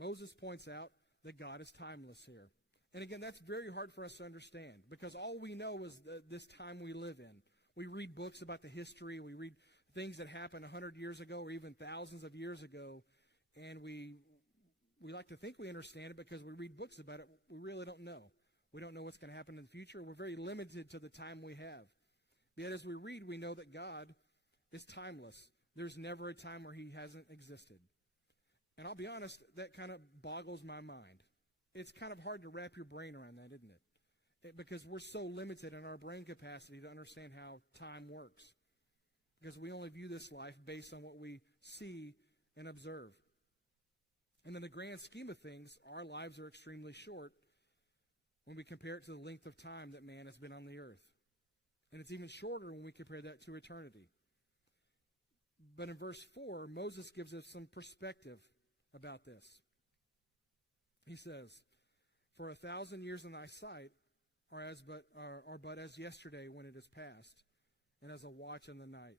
Moses points out that God is timeless here. And again, that's very hard for us to understand because all we know is this time we live in. We read books about the history. We read things that happened 100 years ago or even thousands of years ago. And we like to think we understand it because we read books about it. We really don't know. We don't know what's going to happen in the future. We're very limited to the time we have. Yet as we read, we know that God is timeless. There's never a time where he hasn't existed. And I'll be honest, that kind of boggles my mind. It's kind of hard to wrap your brain around that, isn't it? Because we're so limited in our brain capacity to understand how time works. Because we only view this life based on what we see and observe. And in the grand scheme of things, our lives are extremely short when we compare it to the length of time that man has been on the earth. And it's even shorter when we compare that to eternity. But in verse 4, Moses gives us some perspective about this. He says, "For 1,000 years in thy sight are but as yesterday when it is past, and as a watch in the night."